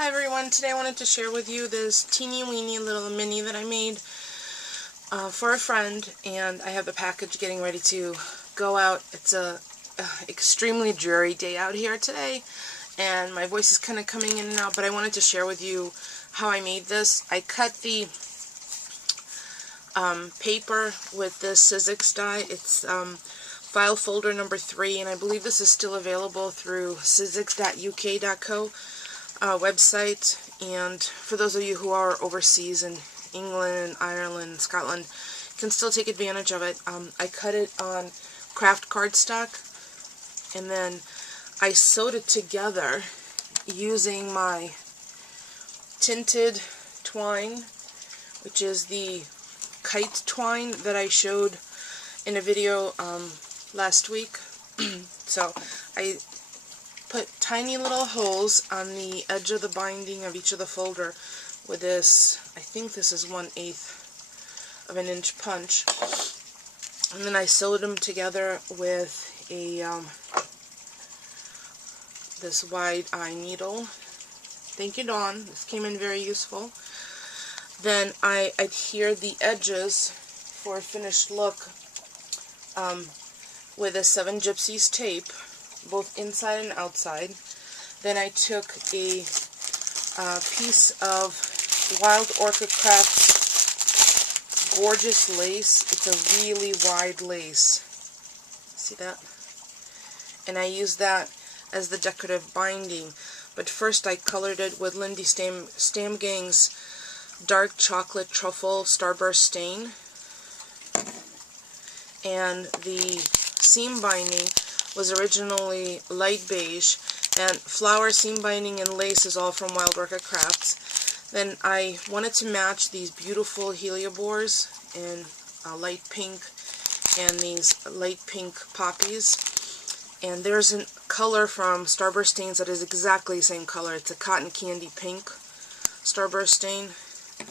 Hi everyone, today I wanted to share with you this teeny weeny little mini that I made for a friend, and I have the package getting ready to go out. It's a extremely dreary day out here today, and my voice is kind of coming in and out, but I wanted to share with you how I made this. I cut the paper with this Sizzix die. It's file folder number 3, and I believe this is still available through sizzix.uk.co website. And for those of you who are overseas in England, Ireland, Scotland, can still take advantage of it. I cut it on craft cardstock, and then I sewed it together using my tinted twine, which is the kite twine that I showed in a video last week. So I put tiny little holes on the edge of the binding of each of the folder with this, I think this is 1/8 of an inch punch, and then I sewed them together with a this wide eye needle. Thank you, Dawn, this came in very useful. Then I adhered the edges for a finished look with a 7 Gypsies tape, both inside and outside. Then I took a piece of Wild Orchid Crafts gorgeous lace. It's a really wide lace. See that? And I used that as the decorative binding. But first I colored it with Lindy Stam Gang's dark chocolate truffle Starburst stain. And the seam binding was originally light beige, and flower seam binding and lace is all from Wild Orchid Crafts. Then I wanted to match these beautiful heliobores in light pink and these light pink poppies. And there's a color from Starburst Stains that is exactly the same color. It's a cotton candy pink Starburst stain.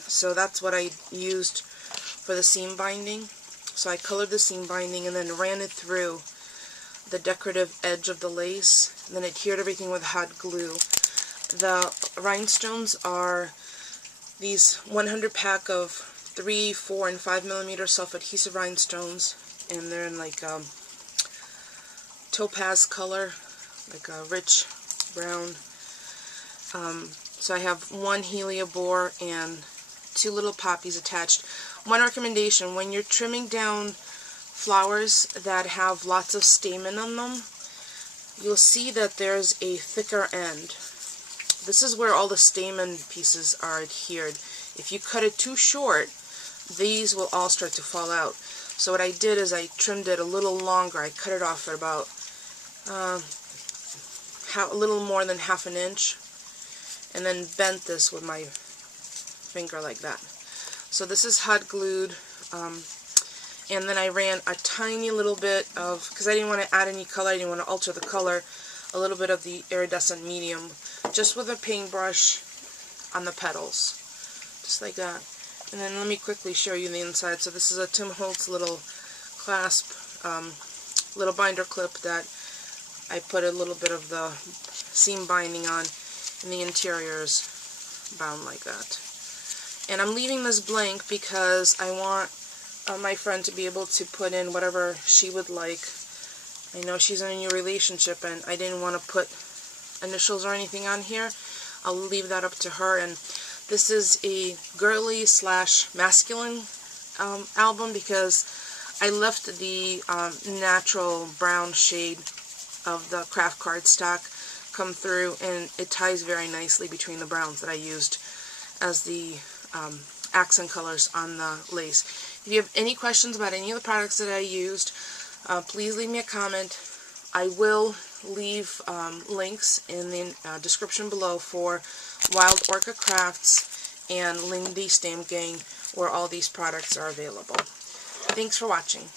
So that's what I used for the seam binding. So I colored the seam binding and then ran it through the decorative edge of the lace, and then adhered everything with hot glue. The rhinestones are these 100 pack of 3, 4, and 5 millimeter self-adhesive rhinestones, and they're in like topaz color, like a rich brown. So I have 1 heliobore and 2 little poppies attached. One recommendation: when you're trimming down flowers that have lots of stamen on them, you'll see that there's a thicker end. This is where all the stamen pieces are adhered. If you cut it too short, these will all start to fall out. So what I did is I trimmed it a little longer. I cut it off at about a little more than ½ an inch, and then bent this with my finger like that. So this is hot glued, and then I ran a tiny little bit of, because I didn't want to add any color, I didn't want to alter the color, a little bit of the iridescent medium, just with a paintbrush on the petals, just like that. And then let me quickly show you the inside. So this is a Tim Holtz little clasp, little binder clip that I put a little bit of the seam binding on, and the interior is bound like that. And I'm leaving this blank because I want my friend to be able to put in whatever she would like. I know she's in a new relationship, and I didn't want to put initials or anything on here. I'll leave that up to her. And this is a girly / masculine album, because I left the natural brown shade of the craft cardstock come through, and it ties very nicely between the browns that I used as the accent colors on the lace. If you have any questions about any of the products that I used, please leave me a comment. I will leave links in the description below for Wild Orchid Crafts and Lindy Stam Gang, where all these products are available. Thanks for watching.